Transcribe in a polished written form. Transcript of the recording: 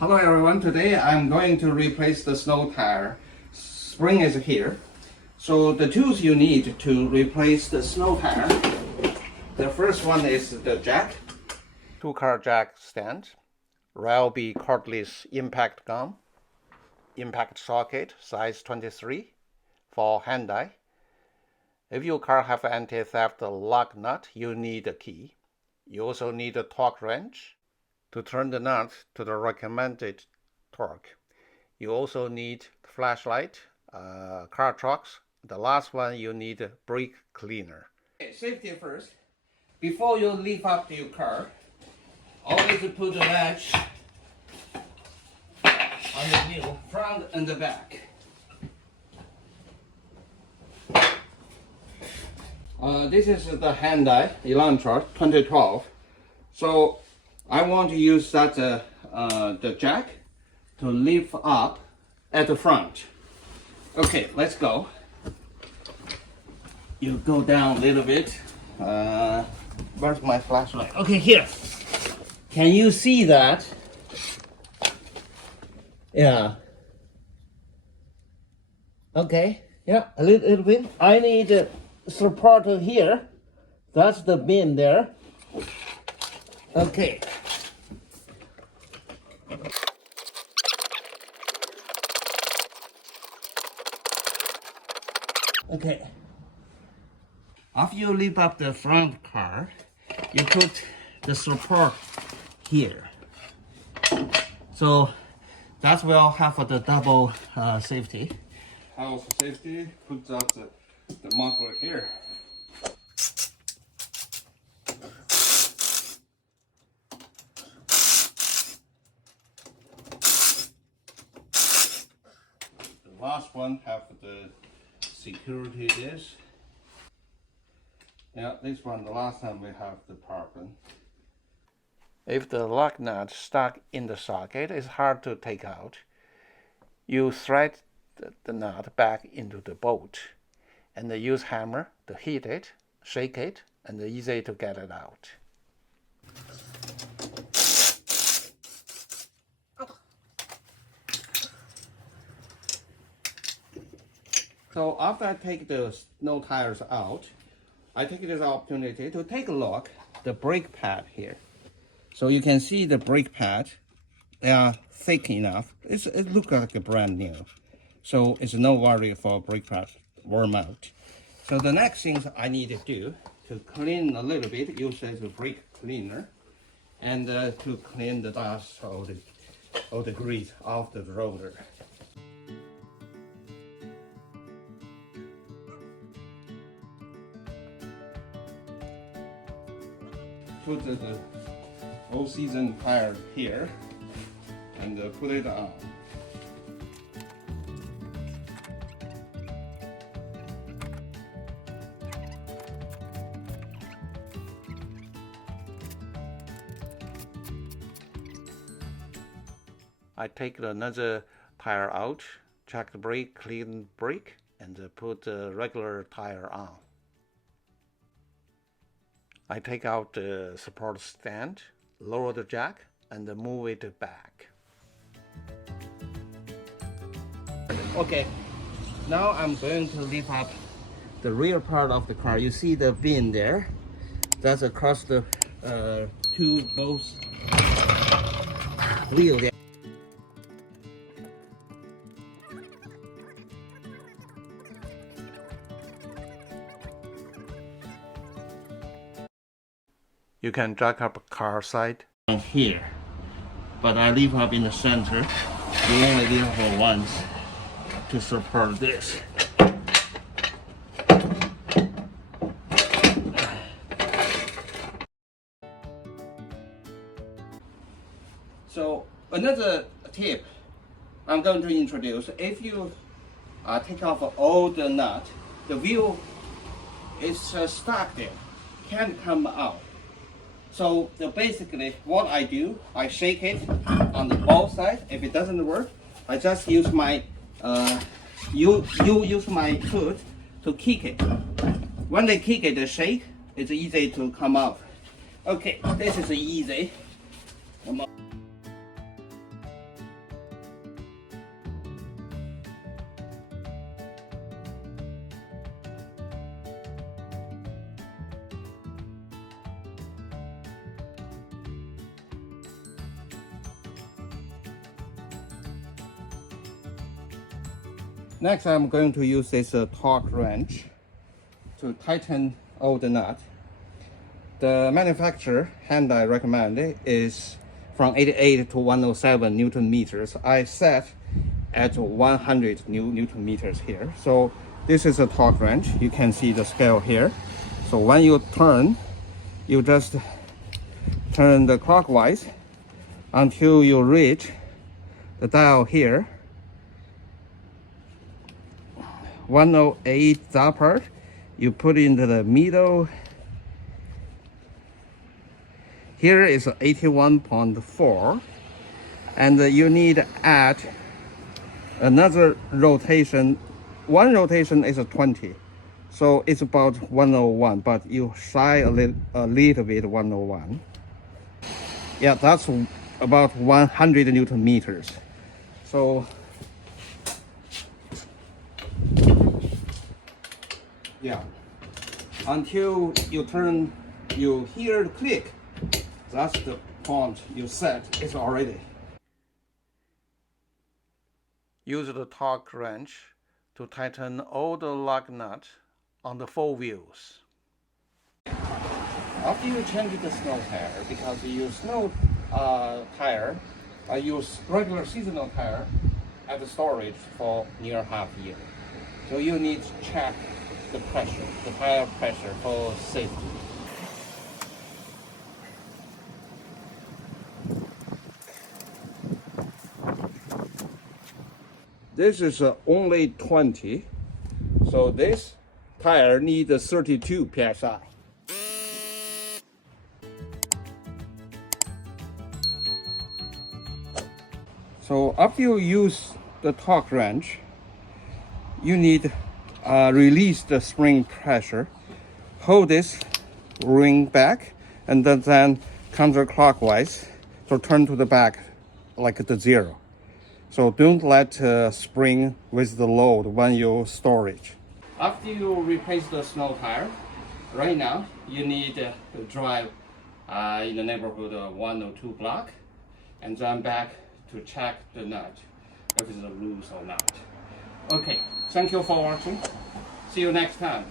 Hello everyone, today I'm going to replace the snow tire. Spring is here. So the tools you need to replace the snow tire. The first one is the jack. 2-car jack stand. Ryobi cordless impact gun. Impact socket size 23 for hand-eye. If your car have anti-theft lock nut, you need a key. You also need a torque wrench to turn the nut to the recommended torque. You also need flashlight, car trucks. The last one, you need a brake cleaner. Okay, safety first. Before you lift up your car, always put the latch on the wheel, front and the back. This is the hand-eye Elantra 2012. So I want to use that the jack to lift up at the front. Okay, let's go. You go down a little bit. Where's my flashlight? Okay, here. Can you see that? Yeah. Okay. Yeah, a little bit. I need support here. That's the bin there. Okay. Okay. After you lift up the front car, you put the support here. So that will have the double safety. House safety, put out the muffler here. The last one have the security disc. Yeah, this one, the last time we have the parking. If the lock nut stuck in the socket, it's hard to take out. You thread the nut back into the bolt and use hammer to hit it, shake it, and easy to get it out. So after I take the snow tires out, I take this opportunity to take a look at the brake pad here. So you can see the brake pad, they are thick enough. It looks like a brand new. So it's no worry for brake pad worn out. So the next thing I need to do to clean a little bit, use the brake cleaner and to clean the dust or the grease off the rotor. Put the all-season tire here and put it on. I take another tire out, check the brake, clean brake, and put the regular tire on. I take out the support stand, lower the jack, and move it back. Okay, now I'm going to lift up the rear part of the car. You see the bin there? That's across the both wheels. You can jack up a car side here, but I leave up in the center. We only leave for once to support this. So another tip I'm going to introduce: if you take off all the nut, the wheel is stuck there, can't come out. So basically what I do, I shake it on the both sides. If it doesn't work, I just use my use my foot to kick it. When they kick it, shake, it's easy to come out. Okay, this is easy. Next, I'm going to use this torque wrench to tighten all the nut. The manufacturer hand I recommend is from 88 to 107 Newton meters. I set at 100 Newton meters here. So this is a torque wrench. You can see the scale here. So when you turn, you just turn the clockwise until you reach the dial here. 108 that part, you put into the middle. Here is 81.4, and you need to add another rotation. One rotation is 20, so it's about 101, but you shy a little bit 101. Yeah, that's about 100 Newton meters. So yeah, until you turn, you hear the click. That's the point you set. It's already. Use the torque wrench to tighten all the lug nuts on the 4 wheels. After you change the snow tire, because you use snow tire, I use regular seasonal tire at the storage for near half year. So you need to check the pressure, the tire pressure for safety. This is only 20, so this tire needs 32 psi. So after you use the torque wrench, you need release the spring pressure, hold this ring back, and then counterclockwise to turn to the back like the 0. So don't let spring with the load when you storage. After you replace the snow tire, right now you need to drive in the neighborhood of 1 or 2 blocks, and then back to check the nut if it's loose or not. Okay, thank you for watching. See you next time.